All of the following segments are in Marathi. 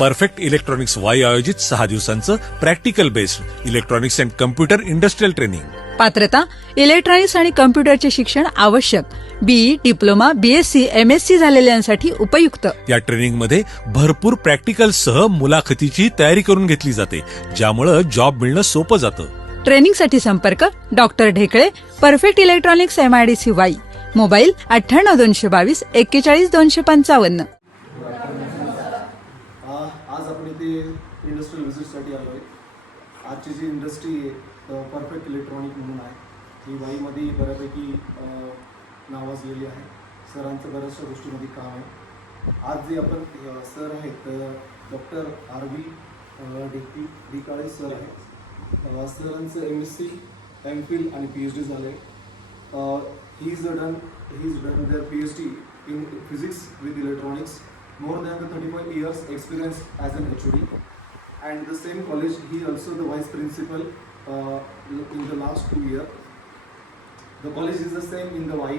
परफेक्ट इलेक्ट्रॉनिक्स वाई आयोजित 6 दिवसांचं practical based electronics and computer industrial training. पात्रता इलेक्ट्रॉनिक्स आणि कम्प्युटरचे शिक्षण आवश्यक. बीई, डिप्लोमा, बीएससी, एमएससी झालेल्यांसाठी उपयुक्त. या ट्रेनिंगमध्ये भरपूर प्रॅक्टिकलसह मुलाखतीची तयारी करून घेतली जाते, ज्यामुळे जॉब मिळणं सोपं जातं. ट्रेनिंगसाठी संपर्क doctor Dhekale, perfect electronics, MIDC Wai. Mobile 98 222 41 255. आज आपण इथे इंडस्ट्रियल व्हिजिटसाठी आलो आहे. आजची जी इंडस्ट्री आहे परफेक्ट इलेक्ट्रॉनिक म्हणून आहे. ही वाईमध्ये बऱ्यापैकी नावाजलेली आहे. सरांचं बऱ्याचशा गोष्टीमध्ये काम आहे. आज जे आपण सर आहेत डॉक्टर RV ढेकाळे सर आहेत. सरांचं MSc, MPhil आणि PhD झालं आहे. He's done their PhD in physics with electronics. More than 35 years experience as an HOD. And the same college, he also the vice principal in the last 2 years. The college is the same in the Y.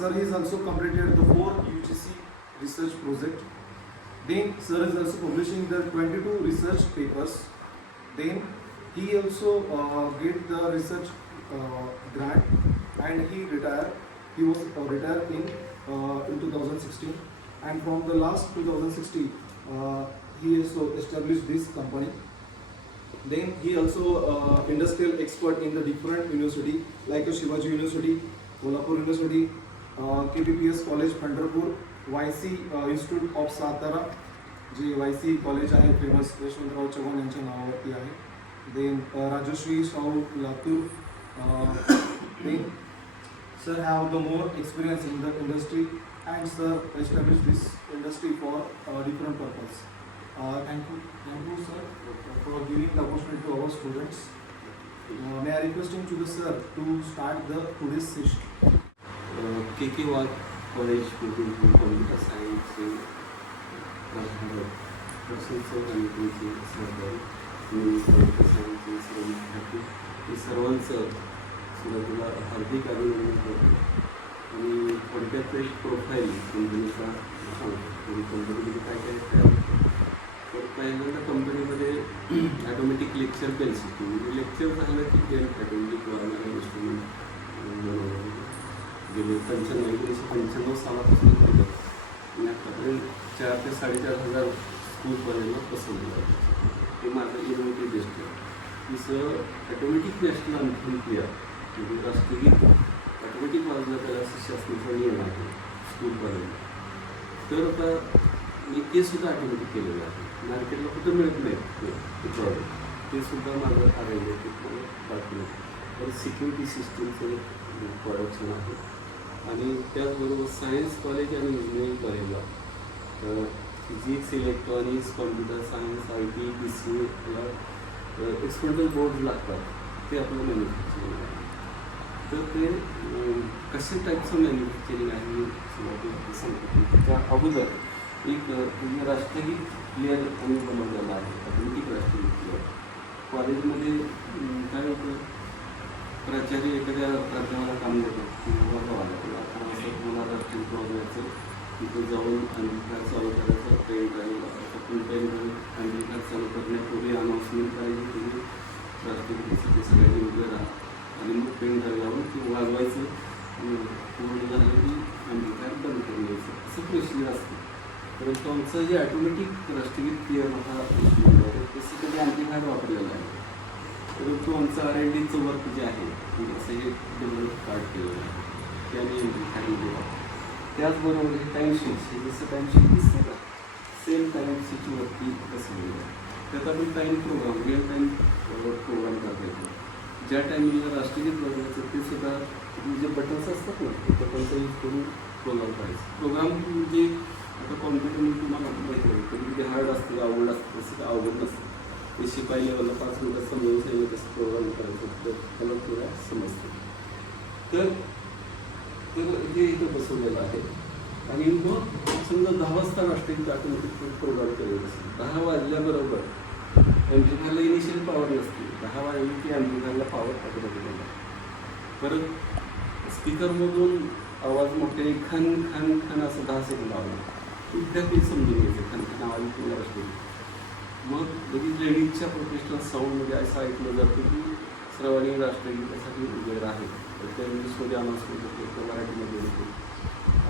Sir has also completed the 4 UGC research project. Then sir is also publishing the 22 research papers. Then he also get the research grant and he retired. He was retired in 2016, and from the last 2016 he also established this company. Then he also industrial expert in the different university like Shivaji University, Kolhapur University, KPPS College Pandharpur, YC Institute of Satara, जे YC कॉलेज आहे फेमस यशवंतराव चव्हाण यांच्या नावावरती आहे. Then Rajshree Shahu Latur. Then sir have the more experience in the industry and sir establish this industry for different purpose. Thank you sir for giving the opportunity to our students. May I requesting to the sir to start the today's session. KK Wagh College Computer Science हे सर्वांचं सुरुवातीला हार्दिक अभिनंदन करतो. आणि थोडक्यात एक प्रोफाईल कंपनीचा सांगतो. कंपनीमध्ये काय काय तयार तर पहिल्यांदा कंपनीमध्ये ॲटोमॅटिक लेक्चर बेल सिस्टीम, म्हणजे लेक्चर झालं की बेल ॲटोमॅटिक वाढणारे इन्स्ट्रुमेंट गेले 1995 सालापासून करतात. आणि आतापर्यंत 4,000 ते 4,500 स्कूलपर्यंत पसंत जातं. हे माझं इनोव्हेटिव्ह बेस्ट आहे. दुसरं ॲटोमॅटिक नॅशनल अँथम क्लिअर, म्हणजे राष्ट्रगीत ॲटोमॅटिक वाजलं त्याला शासनाचा नियम आहे स्कूलपर्यंत. तर आता मी ते सुद्धा ऑटोमॅटिक केलेलं आहे. मार्केटला कुठं मिळत नाही ते प्रॉडक्ट, ते सुद्धा माझं R&D बाकी. तर सिक्युरिटी सिस्टीमचं एक प्रोडक्शन आहे. आणि त्याचबरोबर सायन्स कॉलेज आणि इंजिनिअरिंग कॉलेजला physics, electronics, computer science, IT, BCA या एक्सपर्टल बोर्ड लागतात. ते आपलं मॅन्युफॅक्चरिंग आहे. तर ते कशा टाईपचं मॅन्युफॅक्चरिंग आहे मी सुरुवातीला सांगतो. त्या अगोदर एक राष्ट्रगीत क्लिअर आम्ही बनवलेलं आहे. ऑटोमॅटिक राष्ट्रगीत क्लिअर. कॉलेजमध्ये काय होतं, प्राचार्य एखाद्या प्राध्यापकाला काम देतात किंवा मला राष्ट्रीय वाजवायचं, तिथं जाऊन अँप्लिफायर चालू करायचं, पेन ड्राईव्ह असं पेन ड्राईव्ह अँप्लिफायर चालू करण्यापूर्वी अनाऊन्समेंट करायची तुम्ही राष्ट्रपतीसाठी सगळ्यांनी उभे राहा आणि मग पेन ड्राईव्ह लावून ते वाजवायचं. पूर्ण झालं की अँप्लिफायर बंद करून द्यायचं, असं प्रोसिजर असतं. परंतु आमचं जे ऑटोमॅटिक राष्ट्रगीत क्लिअर हा तसं कधी अँप्लिफायर वापरलेला आहे. परंतु आमचं R&Dचं वर्क जे आहे असं हे डेव्हलप कार्ड केलेलं आहे, त्याने अँप्लिफायरमध्ये वापरतो. त्याचबरोबर हे टाईमशीट्स, हे जसं टाईमशीट दिसतं का सेम टाईमशीटची वरती कसं मिळतं. त्यात आपण time program, real time program करता येतो. ज्या टायमिंगला राष्ट्रगीत वाजवायचं ते सुद्धा जे बटन्स असतात ना, ते बटनचा यूज करून प्रोग्राम करायचं. प्रोग्राम म्हणजे आता कॉम्प्युटर तुम्हाला माहिती आहे कधी कधी हार्ड असते, अवघड असतं, तसं काय अवघड नसतं. ते शिपाई लेवलला 5 मिनिटात समजावून सांगितलं कसं प्रोग्राम करायचं तर त्याला थोडा समजतं. तर हे इथं बसवलेलं आहे. आणि मग समजा 10 वाजता राष्ट्रगीत ऑटोमॅटिक प्रोग्राम केलेलं असेल. 10 वाजल्याबरोबर ॲम्प्लिफायरला इनिशियल पॉवर नसते. 10 वाजली की ॲम्प्लिफायरला पॉवर ऑटोमॅटिक येणार. परत स्पीकरमधून आवाज मोठे खन खन खन असं 10 सेकंद आवाज विद्यार्थी समजून घ्यायचं खनखन नावाने पुन्हा राष्ट्रगीत. मग लगेच लेडीजच्या प्रोफेशनल साऊंडमध्ये असं ऐकलं जातं की श्रवणी राष्ट्रगीतासाठी वगैरे आहे, तर त्या इंग्लिशमध्ये अनाउन्समेंट होते, तर मराठीमध्ये होते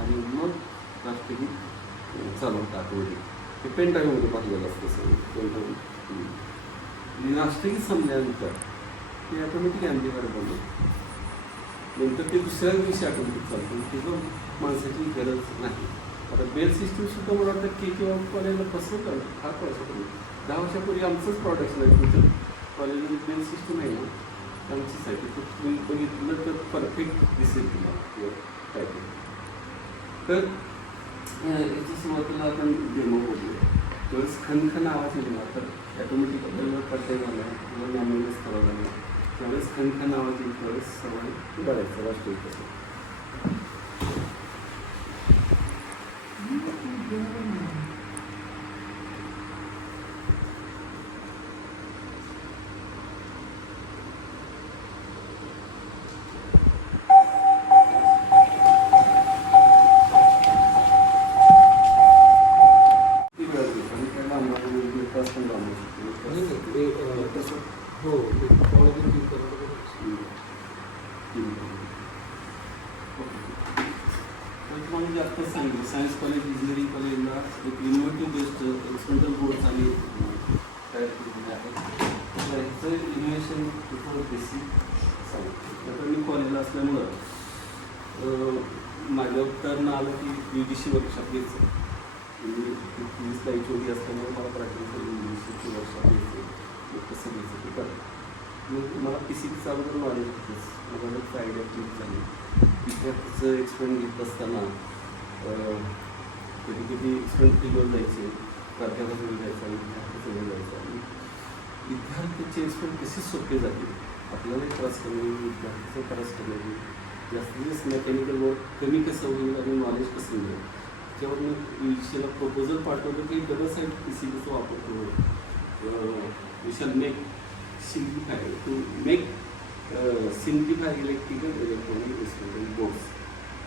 आणि मग राष्ट्रगीत चालू होतं आठवडी. ते पेन ड्राईव्हमध्ये पाठवलेलं असतं सगळं पेन ड्राईव्ह. राष्ट्रगीत संपल्यानंतर ते ऑटोमॅटिक ॲम्प्लिफायर बनलं. नंतर ते दुसऱ्या दिवशी ऑटोमॅटिक चालतं, तिथं माणसाची गरज नाही. आता बेल सिस्टीमसुद्धा मला वाटतं के कॉलेजला पसरत फार वर्षापूर्वी 10 वर्षापूर्वी आमचंच प्रोडक्शन आहे. तुमचं कॉलेजमध्ये बेल सिस्टम आहे ना, आमचीच आहे. तर तुम्ही बघितलं तर परफेक्ट दिसेल तुम्हाला टायपिंग. तर याच्या सुरुवातीला आपण डेमो बघूया. त्यावेळेस खनखन आवाज येईल ना, तर ॲटोमॅटिक आपल्याला पडता झाला किंवा मॅन्युअल करावं लागला. त्यावेळेस खनखन आवाज येईल, त्यावेळेस सर्वांनी बघायचं राष्ट्रगीत कसं. हो तुम्हाला जे आत्ताच सांगितलं, सायन्स कॉलेज इंजिनिअरिंग कॉलेजला एक इनोव्हेटिव्ह बेस्ड एक्सपेरिमेंटल बोर्ड आणि तयार केलेले आहे. तर ह्याचं इनोव्हेशन बेसिक सांगितलं. आता मी कॉलेजला असल्यामुळं माझ्यावर टर्न आलं की UGC वर्कशॉप घ्यायचं. म्हणजे 20ला HOD असल्यामुळे मला प्रॅक्टिकल UGCची वर्कशॉप घ्यायचं, मग कसं घ्यायचं ते कळलं. मग मला PCBचं अगोदर नॉलेज होतंच, मला एक आयडिया क्लिक झाली. विद्यार्थीचं एक्सपेरिमेंट घेत असताना कधी कधी एक्सपेरिमेंट फेलवर जायचे, प्राध्यापक वेळ जायचा आणि विद्यार्थ्याचा वेळ जायचा. आणि विद्यार्थ्याचे एक्सपेरिमेंट कसे सोपे जातील, आपल्यालाही त्रास कमी, विद्यार्थ्याचा त्रास कमी, जास्तीत जास्त मेकॅनिकल वर्क कमी कसं होईल आणि नॉलेज कसं मिळेल, त्याच्यावर मी UGCला प्रपोजल पाठवलं की डबल साईड PCBचा वापर करू. We shall make simplify to make simplify electrical electronic experiment boards,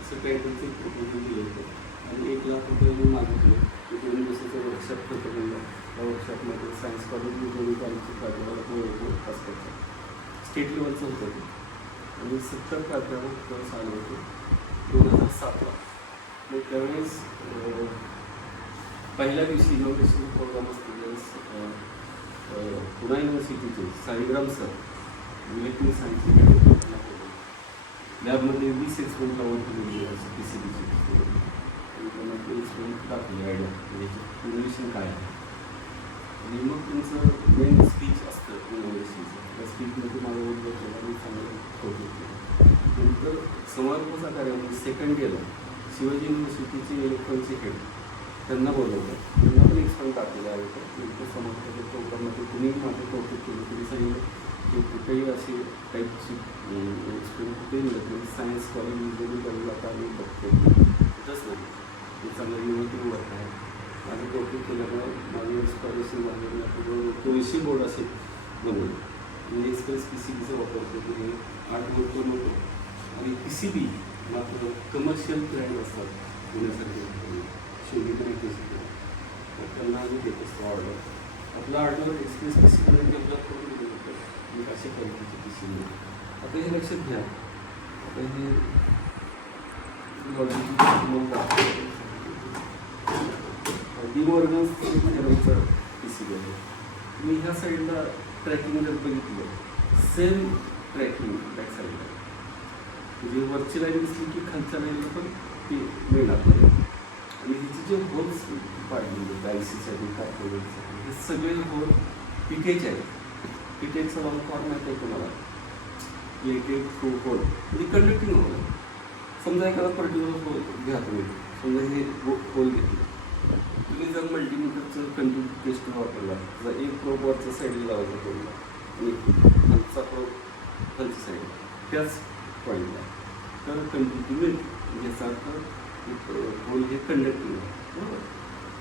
असं काही त्यांचं प्रपोजल दिलं होतं. आणि 1 लाख रुपये मी मागितले. ते 2 दिवसाचं वर्कशॉप होतं म्हणलं. त्या वर्कशॉपमध्ये सायन्स कॉलेजमध्ये दोन्ही कॉलेजचे प्राध्यापक पास करायचं, स्टेट लेवलचं होतं ते. आणि 70 प्राध्यापक कोर्स आले होते 2007ला. मग त्यावेळेस पहिल्या दिवशी इनोव्हेशन प्रोग्राम असतो त्यावेळेस पुणे युनिव्हर्सिटीचे साईग्राम सर इलेक्ट्रिक सायन्सचे लॅबमध्ये 20 एक्सपेरिमेंट लावून केलेली PCBची. आणि त्यांना ते एक्सपेरिमेंट दाखवले आयडिया म्हणजे इनोव्हेशन काय आहे. आणि मग त्यांचं मेन स्पीच असतं इनोव्हेशनचं. त्या स्पीचमध्ये माझं उद्बोधन मी चांगलं होतो. नंतर समारोपाचा कार्यक्रम सेकंड इयरला शिवाजी युनिव्हर्सिटीचे इलेक्ट्रॉनिकचे हेड त्यांना बोलवतात. त्यांना पण एक्सपेरिमेंट दाखवले आहे. नंतर समारोपाच्या प्रोग्राममध्ये कुणी माझं कौतुक केलं, तरी सांगितलं की कुठेही असे टाईपची एक्सपेरिमेंट कुठेही मिळत नाही. सायन्स कॉलेज इंजिनिअरिंग कॉलेजला आता आम्ही बघतो कुठंच नाही. हे चांगलं इनोव्हेटिव्ह वर्क आहे. माझं कौतुक केल्यामुळं माझं स्कॉलरशिप झालं. आपण 200 बोर्ड असे बनवले. मी एक्सप्रेस PCBचा वापर करतो, हे 8 बोर्ड बनवतो. आणि PCB मात्र कमर्शियल ब्रँड असतात पुण्यासारखे शेवटी तर त्यांना आम्ही देत असतो ऑर्डर. आपला ऑर्डर एक्सप्रेस PCBमध्ये डेव्हलप करून दिलं होतं मी अशा क्वालिटीचे PCB. आता हे लक्षात घ्या. आता हे डिमॉर्गन्स ठेवायचं PCB आहे. मी ह्या साईडला ट्रॅकिंग जर बघितलं, सेम ट्रॅकिंग बॅक साईडला म्हणजे वरची लाईन दिसली की खालच्या लाईनला पण ते मिळणार नाही. आणि ह्याचे जे होल्स पाडलेले ICसाठी कार्बोरेटसाठी हे सगळे होल PTH आहेत. PTHचा लॉंग फॉर्म माहिती आहे तुम्हाला, प्लेटेड थ्रू होल म्हणजे कंडक्टिंग होल. समजा एखादा पर्टिक्युलर होल घ्या तुम्ही, समजा हे होल घेतलं, तुम्ही जर मल्टीमीटरचं कंटिन्यू टेस्ट वापरला तर एक प्रोब वरच्या साईडला लावायचा होलला आणि खालचा प्रोब खालच्या साईडला त्याच पॉईंटला, तर कंटिन्यू मिळते. याचा अर्थ होल हे कंडक्टिंग आहे, बरोबर.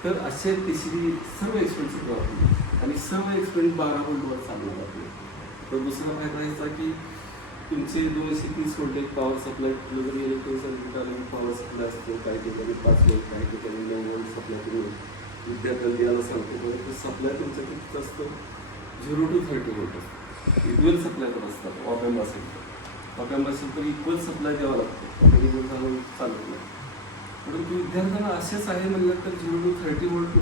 तर असे PCB सर्व एक्सपेरिमेंटचे वापरले आणि सर्व एक्सपेरिमेंट 12 व्होल्टवर चालणार आपले. तर दुसरा फायदा याचा की तुमचे 230 व्होल्टेज पॉवर सप्लाय जर इलेक्ट्रिक सर्किट आलं पॉवर सप्लाय असतो, काही ठिकाणी 5 व्होल्ट, काही ठिकाणी 9 व्होल्ट सप्लाय तुम्ही विद्यार्थ्यांना द्यायला सांगतो. तर सप्लाय तुमचं किती असतं? 0 to 30 व्होल्ट असतं. इक्वल सप्लाय पण असतात. ऑपॅम्प असेल तर इक्वल सप्लाय द्यावा लागतो, कधी पण चालत नाही. परंतु विद्यार्थ्यांना असेच आहे म्हणलं तर 0 to 30 व्होल्ट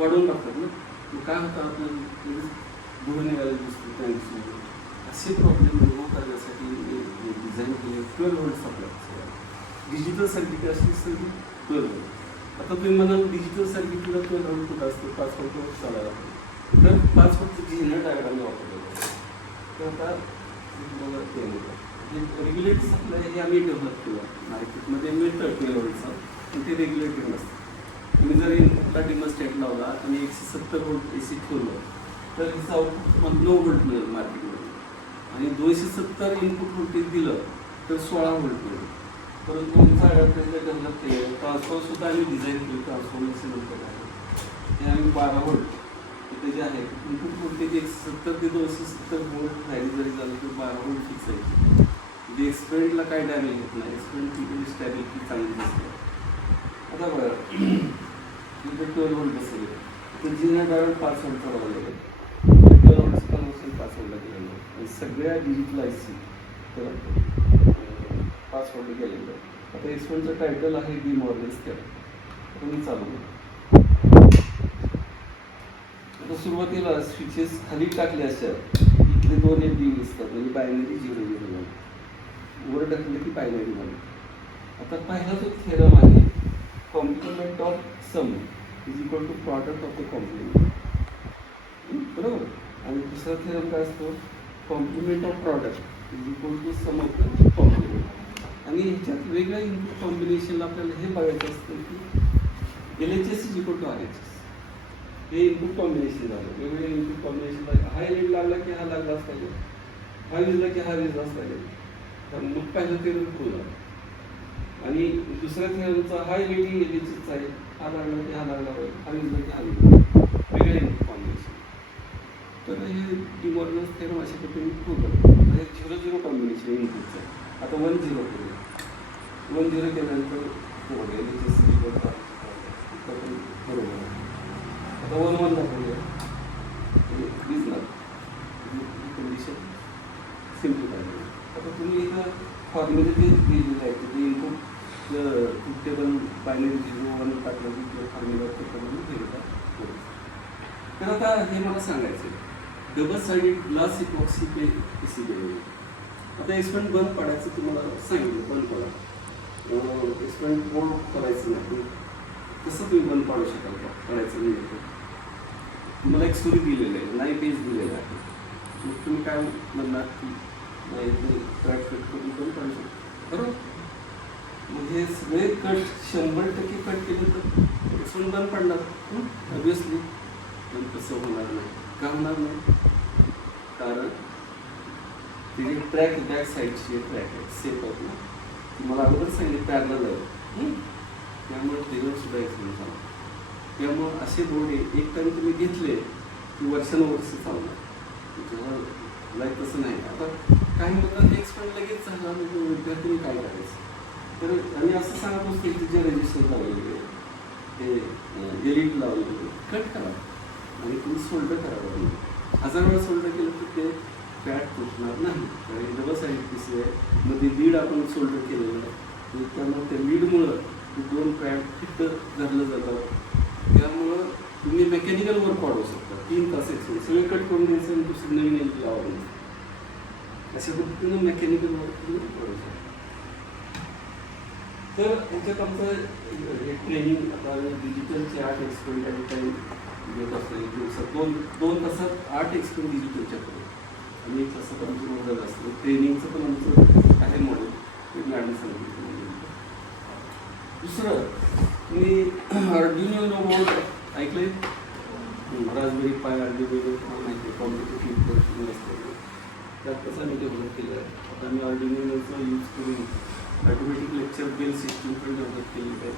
वाढवून टाकतात ना. मग काय होतं आपल्याला धुळून निघायला दिसतो त्यांची. असे प्रॉब्लेम रिमूव्ह करण्यासाठी डिझाईन केले 12 व्होल्ट सप्लाय. डिजिटल सर्किट असली तर 12 व्होल्ट. आता तुम्ही म्हणाल डिजिटल सर्किटला 12 व्होल्ट कुठं असतं? 5 व्होल्ट चालायला तर 5 व्होल्ट झेनर डायग्राम वापरतो. तर आता तुम्हाला ते रेग्युलेटर सप्लाय हे आम्ही डेव्हलप केलं. मार्केटमध्ये मिळतं 12 व्होल्टचं, पण ते रेग्युलेटर नसतं. तुम्ही जर इनपुटला डिमॉन्स्ट्रेट लावला आणि 170 व्होल्ट AC ठेवलं तर हिचं आउटपुट 9 व्होल्ट मिळेल मार्केटमध्ये. आणि 270 इनपुट व्होल्टेज दिलं तर 16 व्होल्ट मिळेल. परंतु आमचा ॲडॅप्टर डेव्हलप केलं. ट्रान्सफॉर्मरसुद्धा आम्ही डिझाईन केलं. ट्रान्सफॉर्मरचे नंतर आहे ते आम्ही 12 व्होल्ट ते जे आहे इनपुट व्होल्टेज 170 ते 270 व्होल्ट व्हॅरी जरी झालं तर 12 व्होल्ट फिक्स आहे. म्हणजे एक्सपेरिमेंटला काय डॅमेज होत नाही. एक्सपेरिमेंट स्टॅबिलिटी चांगली दिसते. आता बघा इथे 12 व्होल्ट बसले तर जिना डायरेक्ट 5 व्होल्टचा लावलेला आहे. 12 व्होल्टचं कन्व्हर्शन 5 व्होल्टला केलेलं आहे. आणि सगळ्या डिजिटल IC तर 5 व्होल्ट केलेलं आहे. आता एक्सपेरिमेंटचं टायटल आहे डी मॉर्गन्स थेरम. आता मी चालू करतो. आता सुरुवातीला स्विचेस खाली टाकले अशा इथले 2 FD दिसतात म्हणजे बायनरी 0 0 झालं. वर टाकले की बायनरी झालं. आता पहिला जो थेरम आहे complement of sum is equal to product of the complement. बरोबर. आणि दुसरा थेरम काय असतो? Complement of product is equal to sum of the complement. आणि ह्याच्यात वेगळ्या इनपुट कॉम्बिनेशनला आपल्याला हे बघायचं असतं की LHS is equal to RHS. हे इनपुट कॉम्बिनेशन झालं. वेगवेगळे इनपुट कॉम्बिनेशनला हा एलिमेंट लागला की हा लागलाच पाहिजे, हा विजला की हा विजलाच पाहिजे. तर मग पहिलं थेरम खुला. आणि दुसऱ्या थेरमचा हा एलिमेंट LHS आहे, हा लागला की हा लागला पाहिजे, हा विजला की हा विजला. वेगळे इनपुट कॉम्बिनेशन. तर हे डी मॉर्गन्स थेरम अशा पद्धतीने खूप आहे. 0 0 कॉम्बिनेशन इनपुटचं आहे. आता 1 0 केलं. 1 0 केल्यानंतर LHS बरोबर आहे. आता 1 1 दाखवूया दिसणार कंडिशन सिम्प्लिफाय करू. आता तुम्ही इथं फॉर्म्युले ते दिलेलं आहे की इनपुट टेबल बायनरी 0 1 टाकलं की किंवा फॉर्म्युला भेटतात. तर आता हे मला सांगायचं आहे डबल साइडेड ग्लास इपॉक्सी पे PCB. आता एक्सपेरिमेंट बंद पडायचं तुम्हाला सांगितलं. बंद पडा एक्सपेरिमेंट बोर्ड करायचं नाही. कसं तुम्ही बंद पाडू शकाल का? करायचं नाही. तुम्हाला एक सुरी दिलेलं आहे, नाही पेज दिलेलं आहे. मग तुम्ही काय म्हणणार की क्रॅक कट करून पण काढू शकतो. बरोबर. मग हे सगळे कट 100% कट केले तर एक्सपेरिमेंट बंद पडणार ऑब्विसली. पण तसं होणार नाही. का होणार नाही? कारण तिथे ट्रॅक बॅक साईडची ट्रॅक आहे सेफ आहेत ना. तुम्हाला अगोदर सांगितलं पॅरलल आहे. त्यामुळे रिझल्ट सुद्धा एक्सपेरिमेंट झाला. त्यामुळं असे बोर्ड एक टाइम तुम्ही घेतले की वर्षानुवर्ष चालणार. जेव्हा लाईक तसं नाही. आता काही होतं एक्सपेरिमेंट लगेच झाला म्हणजे विद्यार्थ्यांनी काय करायचं. तर आणि असं सांगत असते की जे रजिस्टर लावलेले ते LED लावलेले कट करा आणि तुम्ही सोल्डर करावं. 1000 वेळा सोल्डर केलं तर ते पॅड तुटणार नाही. कारण डबल साईड PC आहे. मध्ये लीड आपण सोल्डर केलेलं आहे. त्यामुळे त्या लीडमुळं ते 2 पॅड फिट धरलं जातात. त्यामुळं तुम्ही मेकॅनिकल वर्क वाढवू शकता. 3 तास एक्सपेरिमेंट सगळे कट करून द्यायचं आणि दुसरी नवीन एलजी लावून अशा पद्धतीनं मेकॅनिकल वर्क तुम्ही वाढवू शकता. तर ह्याच्यात आमचं हे ट्रेनिंग आता डिजिटलचे 8 एक्सपेरिमेंट आणि काही घेत असतो. एक दिवसात 2 तासात 8 एक्सपेरिमेंट डिजिटलच्या करू आणि 1 तासात आमचं मॉडेल असतं. ट्रेनिंगचं पण आमचं आहे मॉडेल ते मॅडम सांगितलं. दुसरं मी आर्डिनो बोर्ड ऐकलंय. राजबेरी पाय आर्डिनो माहिती आहे. कॉम्प्युटर असतं त्यात कसं आम्ही डेव्हलप केलं आहे. आता आम्ही आर्डिनोचं यूज करून ऑटोमॅटिक लेक्चर बेल सिस्टीम पण डेव्हलप केली आहे.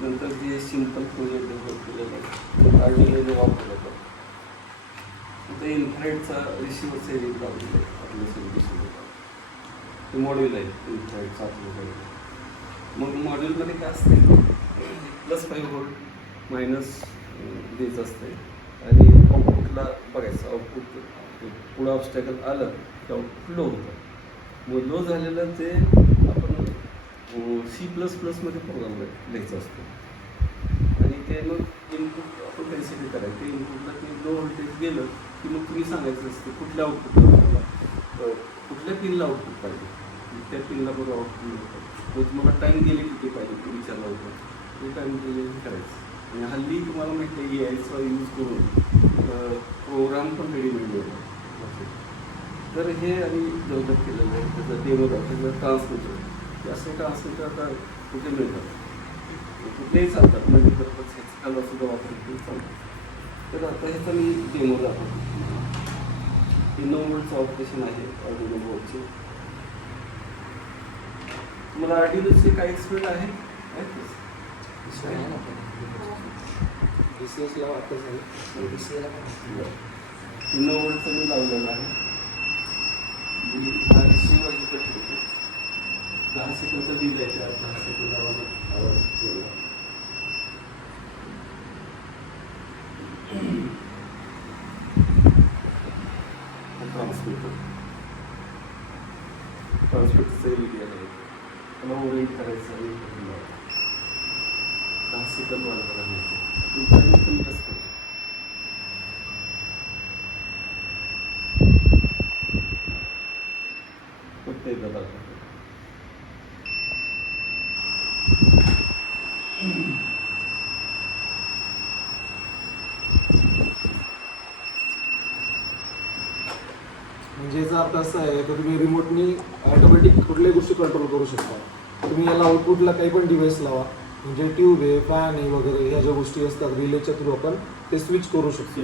नंतर जे सिम्पल प्रोजेक्ट डेव्हलप केलेलं आहे आर्डिनो वापरलं जातं. आता इन्फ्रारेडचा रिसिव्हर सेरिंग लावलेलं आहे आपल्या सिम्युलेशन. ते मॉड्यूल आहे इन्फ्रारेड चाचणी. मग मॉड्यूलमध्ये काय असते, +5 व्होल्ट मायनस द्यायचं असते आणि आउटपुटला बघायचं. आउटपुट पुढं ऑब्स्टॅकल आलं की आउटपुट लो होतं. मग लो झालेलं ते आपण C++ मध्ये प्रोग्राम लिहायचा असतो आणि ते मग इनपुट आपण कॅन्सिल करायचं. ते इनपुटला ते लो व्होल्टेज गेलं की मग तुम्ही सांगायचं असतं कुठल्या आउटपुटला कुठल्या पिनला आउटपुट पाहिजे, त्या पिनला बरोबर आउटपुट मिळतं. मग तुम्हाला टाईम गेले किती पाहिजे ते विचारला होतं, ते टाईम गेले करायचं. आणि हल्ली तुम्हाला माहिती आहे AIचा यूज करून प्रोग्राम पण रेडीमेड मिळतो. तर हे आम्ही डेव्हलप केलेलं आहे. त्याचं डेमो त्याचं ट्रान्समीटर, असे ट्रान्समीटर आता कुठे मिळतात, कुठेही चालतात, मल्टीपर्पज ह्याचा सुद्धा वापर करून चालतात. तर आता ह्याचा मी डेमो दाखवतो. हे 9 व्होल्टचं ऑपरेशन आहे Arduino बोर्डचे. तुम्हाला Arduinoचे काही एक्सपर्ट आहे? BCSला वाटतं झालं, BCSला 9 व्होल्टचं मी लावलेलं आहे. मी हा शिवाजी कट होतो. 10 सेकंदचं बिल आहे, त्या 10 सेकंद आवाज केला. ट्रान्समीटरचं एलईडी आहे. त्याला ओरिएंट करायचं आणि 10 सेकंद वाढवायला मिळते. टाईम कमी कसं करू? फक्त एकदा दाखवतो. म्हणजे याचा अर्थ असा आहे तर तुम्ही रिमोटनी ऑटोमॅटिक कुठल्याही गोष्टी कंट्रोल करू शकता. तुम्ही याला आउटपुटला काही पण डिव्हाइस लावा, म्हणजे ट्यूब आहे, फॅन आहे वगैरे ह्या ज्या गोष्टी असतात रिलेच्या थ्रू आपण ते स्विच करू शकतो.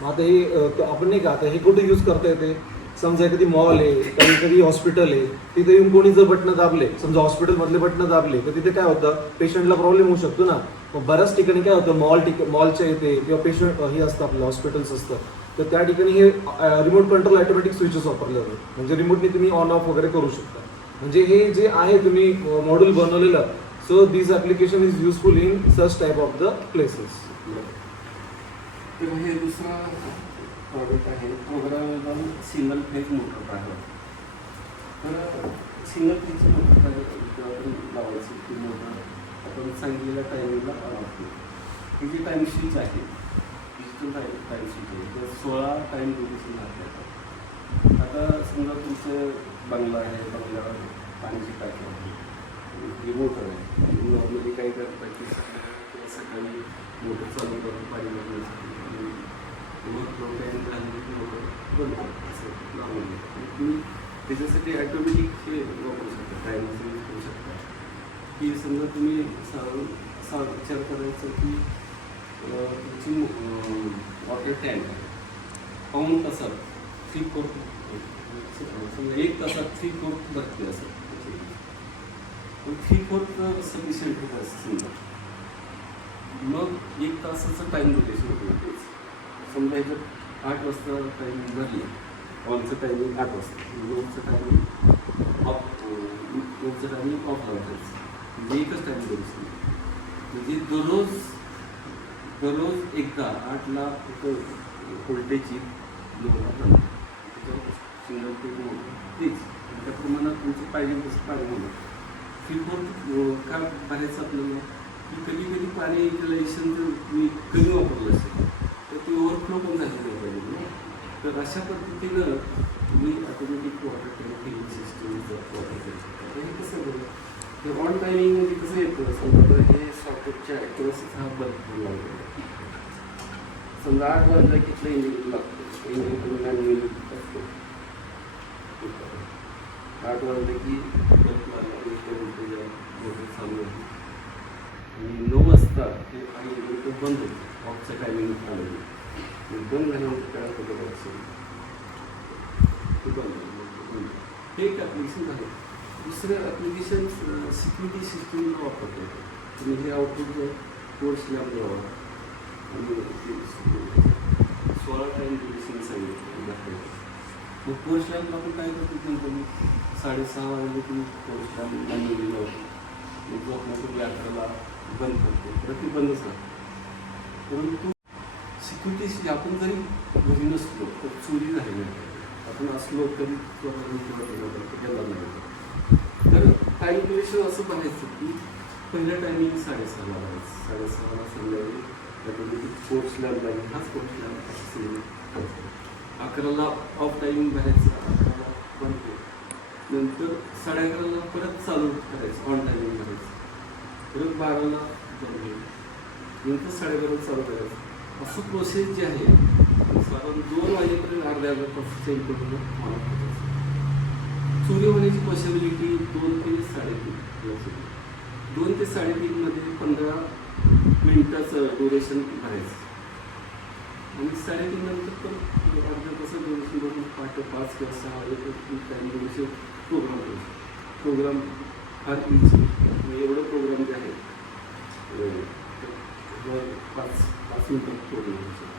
मग आता हे आपण नाही का, आता हे कुठे यूज करता येते, समजा एखादी मॉल आहे, कधी हॉस्पिटल आहे, तिथे येऊन कोणी जर बटणं दाबले, समजा हॉस्पिटलमधले बटणं दाबले तर तिथे काय होतं, पेशंटला प्रॉब्लेम होऊ शकतो ना. मग बऱ्याच ठिकाणी काय होतं, मॉलच्या इथे किंवा पेशंट हे असतं आपलं हॉस्पिटल्स असतं, तर त्या ठिकाणी हे रिमोट कंट्रोल ऑटोमॅटिक स्विचेस वापरले जातात. म्हणजे रिमोटनी तुम्ही ऑन ऑफ वगैरे करू शकता. म्हणजे हे जे आहे तुम्ही मॉड्यूल बनवलेलं, so this application is useful in such type of the places. तर हे दुसरा प्रॉडक्ट आहे प्रोग्रामेबल सिंगल फेज मोटर आहे. तर सिंगल फेजची मोटर आपण लावायची ती मोटर आपण सांगितलेल्या टायमिंगला लावतो. ही जी टाईम स्विच आहे, डिजिटल टाईम स्विच आहे, त्या 16 टाईम ड्युरेशन आपल्याला. आता समजा तुमचं बंगला आहे, बंगल्यावर पाण्याची टाकी आहे, ही मोटर आहे. नॉर्मली काय करतात की सकाळी मोटर चालू करून पाणी भरण्यासाठी बंद असं लावून तुम्ही त्याच्यासाठी ॲटोमॅटिक हे वापरू शकता, टायमर यूज करू शकता. की समजा तुम्ही विचार करायचं की तुमची वॉटर टँक पाऊण तासात 3 कोट, समजा 1 तासात 3 कोट भरते असं. 3 कोट सफिशियंट होतं असं समजा. मग 1 तासाचं टाईम ड्युरेशन होतं. समजा ह्याच्यात 8 वाजता टाईम भरली, ऑनचं टायमिंग 8 वाजता, लोनचं टायमिंग ऑफ लावायचं. म्हणजे एकच टाईम ड्युरेशन. म्हणजे दररोज एकदा 8ला एक व्होल्टेजची लोन सिंगल पे तेच त्या प्रमाणात तुमचं पाहिजे तसं पाणी होतं. 3 कोट का भरायचं आपल्याला की कधी पाणी युटिलायझेशन जर तुम्ही कमी वापरलं असेल तर ती ओव्हरफ्लो पण झाली नाही पाहिजे. तर अशा पद्धतीनं तुम्ही ऑटोमॅटिक वॉटर टँकिंग सिस्टम वापरायचं. हे कसं करू, तर ऑन टायमिंगमध्ये कसं येतं, समजा हे सॉकेटच्या ॲक्युरसीचा हा बल्ब लागतो. समजा 8 वाजता कितलं इंजिन लागतं, इंजिन तुम्ही मॅन्युअली असतो. 8 वाजले की बल्ब लागला, मोटर चालू होती. आणि 9 वाजता ते काही इंजिन बंद होतं. ऑफच्या टायमिंग आलं बंद झाल्यानंतर काय होतं बघायचं ते बंद. हे एक ॲप्लिकेशन झालं. दुसरं ॲप्लिकेशन सिक्युरिटी सिस्टीमला वापरता येतं. तुम्ही हे आउटपुट कोर्स लॅब लावा आणि 16 टाईम ड्युरेशन सांगितलं. मग कोर्स लॅबला आपण काय करतो, तुम्ही 6:30 वाजले की थोडीशी लागलेली लावतो. मी झोपण्यापूर्वी 11ला बंद करतो, परत ती बंदच राहते. परंतु सिक्युरिटीशी आपण जरी घरी नसलो तर चोरी झाली नाही. आपण असलो तरी गेला नाही. तर टाईम ड्युरेशन असं बघायचं की पहिलं टायमिंग 6:30ला लावायचं. 6:30ला संध्याकाळी ऑटोमॅटिक स्पोर्ट्स लॅब लागेल, हा स्पोर्ट्स लॅब असं 11ला ऑफ टायमिंग भरायचं, 11ला बंद करायचं. नंतर 11:30ला परत चालू करायचं, ऑन टायमिंग भरायचं. परत 12ला बंद करायचं, नंतर 12:30 चालू करायचं. असं प्रोसेस जे आहे साधारण 2 वाजेपर्यंत अर्ध्या तासाच्या इंटरव्ह्यूला मला करायचं. चोरी होण्याची पॉसिबिलिटी 2 ते 3.5. 2 ते 3.5 मध्ये 15 मिनिटाचं ड्युरेशन भरायचं आणि 3.5 नंतर पण अर्ध्या तासात ड्युरेशन बघून 5 किंवा 6 वाजेपर्यंत टाईम ड्युरेशन प्रोग्राम करायचं. प्रोग्राम फार इझी म्हणजे एवढं प्रोग्राम जे आहे 5 मिनिटात प्रोग्राम करायचं.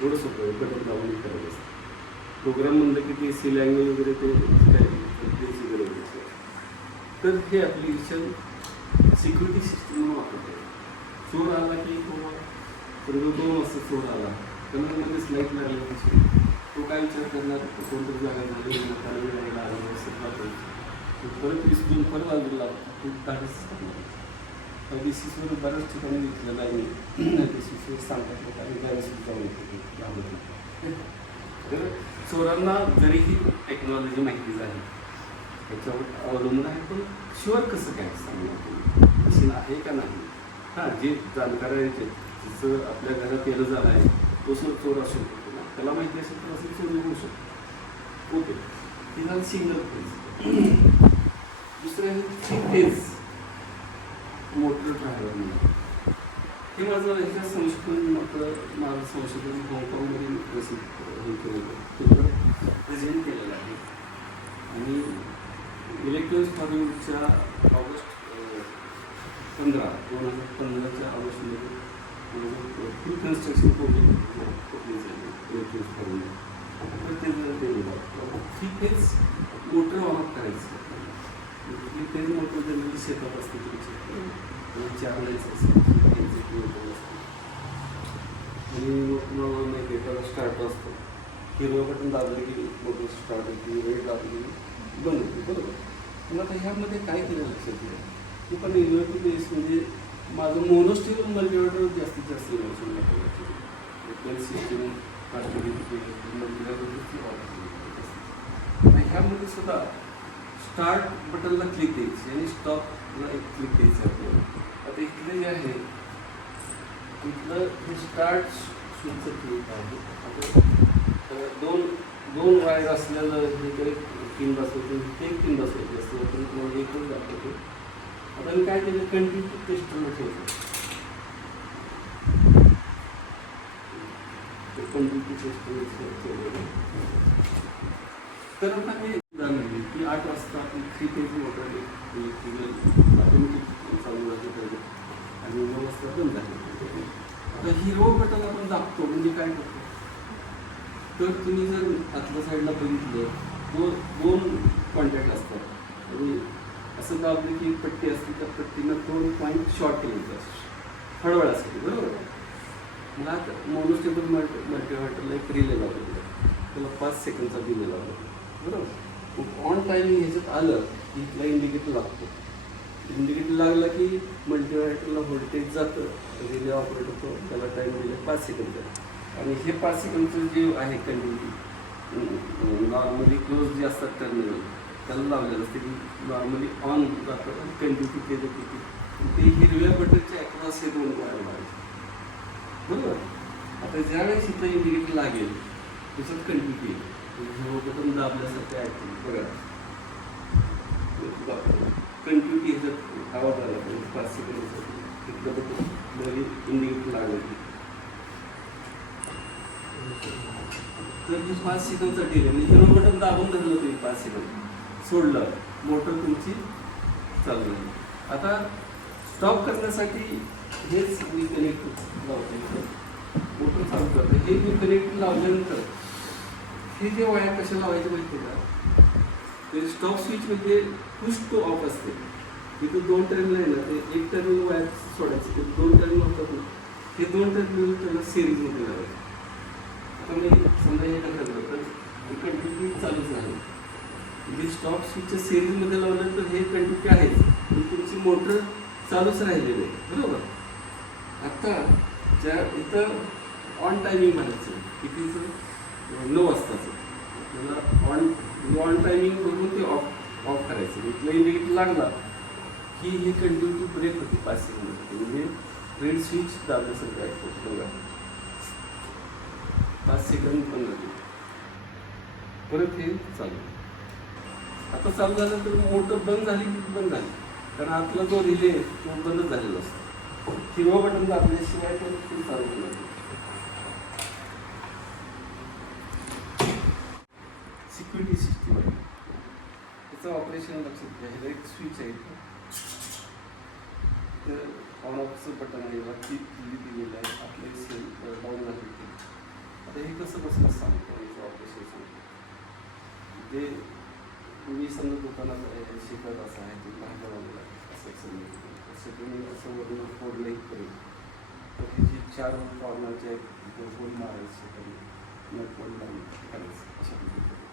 एवढं सोपं आहे, बटन दाबून करायचं असतं. प्रोग्राम म्हणलं की ते सी लँग्वेज वगैरे ते त्याची गरज असते. तर हे ॲप्लिकेशन सिक्युरिटी सिस्टम म्हणून वापरतो. चोर आला की किंवा बरोबर 2 वाजता चोर आला त्यांना मध्येच लाईट लागली, तो काय विचार करणार, कोणतरी जागा झाली त्याला वेळेला आला परत विसरून परत बाजूला खूप धाडस करणार. BCCवर बऱ्याच ठिकाणी घेतलेलं आहे मी. BCCवर सांगतात लोक आणि त्यावेळेस जाऊन येतो. तर चोरांना जरीही टेक्नॉलॉजी माहिती झाली त्याच्यावर अवलंबून आहे, पण शुअर कसं काय सांगणार मशीन आहे का नाही. हां, जे जाणकार आहे जिचं आपल्या घरात येणं झालं आहे तो चोर असू शकतो ना, त्याला माहिती असेल तर असं चोरी होऊ शकतो. ओके, ती झालं सिंगल फेज. दुसरं आहे 3 फेज मोटर ड्रायव्हर म्हणून. हे माझं ह्याच्या संशोधन माझं संशोधन हाँगकाँगमध्ये प्रेझेंट केलेलं आहे आणि इलेक्ट्रॉनिक्स फॉर्म्यूच्या ऑगस्ट 2015च्या ऑगस्टमध्ये फुल कन्स्ट्रक्शन प्रोजेक्ट इलेक्ट्रॉनिक्स फॉर्म्यूला तर ते दिलेलं 3 फेज मोटर ऑन करायचं. 3 फेज मोटर जनरली शेतात असते तुमची 4 लाईन्स असतात आणि मग तुम्हाला नाही एखादा स्टार्ट असतो, हिरवा बटन दाबलं की मोटर स्टार्ट होती, रेड दाबली बंद होती. बरोबर. मग आता ह्यामध्ये काय केलं लक्षात घ्या की पण इन्व्हर्टर बेस म्हणजे माझं मोनोस्टेबल मल्टिवेटर जास्तीत जास्त इन्व्हर्शन लागतं. सिस्टीम ह्यामध्ये सुद्धा स्टार्ट बटनला क्लिक द्यायची आणि स्टॉपला एक क्लिक द्यायचं आपल्याला. आता इथले जे आहे इथलं हे स्टार्ट स्विचचं क्लिक आहे. आता दोन वायर असलेलं जे काही पिन बसवायचं ते एक पिन बसवायची असते, आपण तुम्हाला एकच दाखवतो. आता मी काय केलं, कंटिन्यू टेस्टरला ठेवतो. कंटिन्यू टेस्टर ठेवलं. तर आता मी जाणवली की 8 वाजता आपण 3 फेज मोटर इलेक्ट्रिकल ऑटोमॅटिक चालू राहते आणि 9 वाजता बंद झाली. आता हिरवं बटन आपण दाबतो म्हणजे काय करतो, तर तुम्ही जर आतल्या साईडला बघितलं 2 कॉन्टॅक्ट असतात आणि असं दाबलं की पट्टी असते, त्या पट्टीनं 2 पॉईंट शॉर्ट केलं हळवळासाठी. बरोबर. मला आता मोनोस्टेबल मल्टिवेटरला एक रिले लावलेला, त्याला 5 सेकंडचा डिले लावला. बरोबर. ऑन टायमिंग ह्याच्यात आलं की इथला इंडिकेटर लागतो. इंडिकेटर लागला की मल्टिवेटरला व्होल्टेज जातं, रिले ऑपरेट होतो, त्याला टाईम दिला 5 सेकंडचा. आणि हे 5 सेकंडचं जे आहे कंटिन्यू नॉर्मली क्लोज जे असतात टर्मिनल त्याला लावलेलं असते की नॉर्मली ऑन जातं आणि कंटिन्यू केलं की ते हिरव्या बटनच्या अक्रॉस हे 2 वायर लावायचे. बरोबर. आता ज्यावेळेस इथं इंडिकेटर लागेल त्याच्यात कंटिन्यू हिरवं बटन दाबल्यासारखं आहे बघा, कंटिन्युटी ह्याच्यात आवाज आला पाहिजे 5 सेकंडसाठी एकदा बटन इंडिकेटर लागलं तर 5 सेकंडचा डिले म्हणजे हिरवं बटन दाबून धरलं तुम्ही 5 सेकंड सोडलं, मोटर तुमची चालू झाली. आता स्टॉप करण्यासाठी हेच मी कनेक्ट लावतो, मोटर चालू करतो. हे मी कनेक्ट लावल्यानंतर हे जे वायर कशा लावायचे माहिती का, तर स्टॉप स्विच म्हणजे पुश टू ऑफ असते. इथं 2 टर्मिनल आहे ना, ते एक टर्मिनल वायर सोडायचं, ते 2 टर्मिनल होतात ना, हे 2 टर्मिनल त्यांना सिरीजमध्ये लावायचे. आता मी समजा हे टाकलं तर हे कंटिन्यू चालूच नाही. म्हणजे स्टॉप स्विचच्या सिरीजमध्ये लावलं तर हे कंटिन्यू आहेच, पण तुमची मोटर चालूच राहिलेली आहे, बरोबर. आता ज्या इथं ऑन टायमिंग म्हणायचं कितीचं 9 वाजताचं, त्याला ऑन टायमिंग बघून ते ऑफ करायचं. इथलं इंडिकेटर लागला की हे कंटिन्यू ब्रेक होते 5 सेकंद, म्हणजे रेड स्विच दाबल्यासारखं आहे. बघा 5 सेकंद पण लागले, परत हे चालू. आता चालू झालं तर मोटर बंद झाली की बंद झाली, कारण आतला जो रिले तो बंदच झालेला असतो. हिरवा बटन दाबल्याशिवाय पण ते चालू होणार नाही. सिक्युरिटी सिस्टीम आहे, त्याचं ऑपरेशन लक्षात घ्या. ह्याला एक स्विच आहे, तर ऑन ऑफचं बटन आहे, वरती दिलेलं आहे. आपले सेल डाऊन झाले ते. आता हे कसं बसलं सांगतो, याचं ऑपरेशन सांगतो. जे मी समजा दुकानात आहे, शिकत असं आहे, ते भांडवल लावलेलं आहे असं समजा, असं तुम्ही असं वरून फोडलंही करेल तर हे जे 4 कॉर्नरचे आहेत होल मारायचे, त्यांनी नट बोल्ट लावून करायचं अशा पद्धतीने.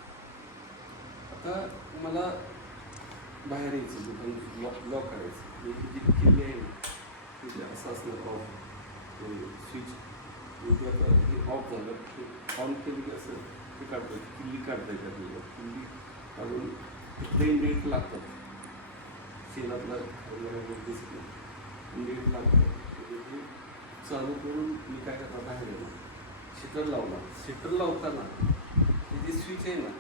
आता मला बाहेर यायचं, दुकान लॉक करायचं. ही जी किल्ली आहे म्हणजे असं असणार ऑफ स्विच, म्हणजे आता हे ऑफ झालं, हे ऑन केली की असं हे काढतं, किल्ली काढता येतात. किल्ली काढून प्लेन डेट लागतात, शेणातला डेट लागतं. म्हणजे चालू करून मी काय करता बाहेर येणार, शटर लावला. शटर लावताना ही जी स्विच आहे ना,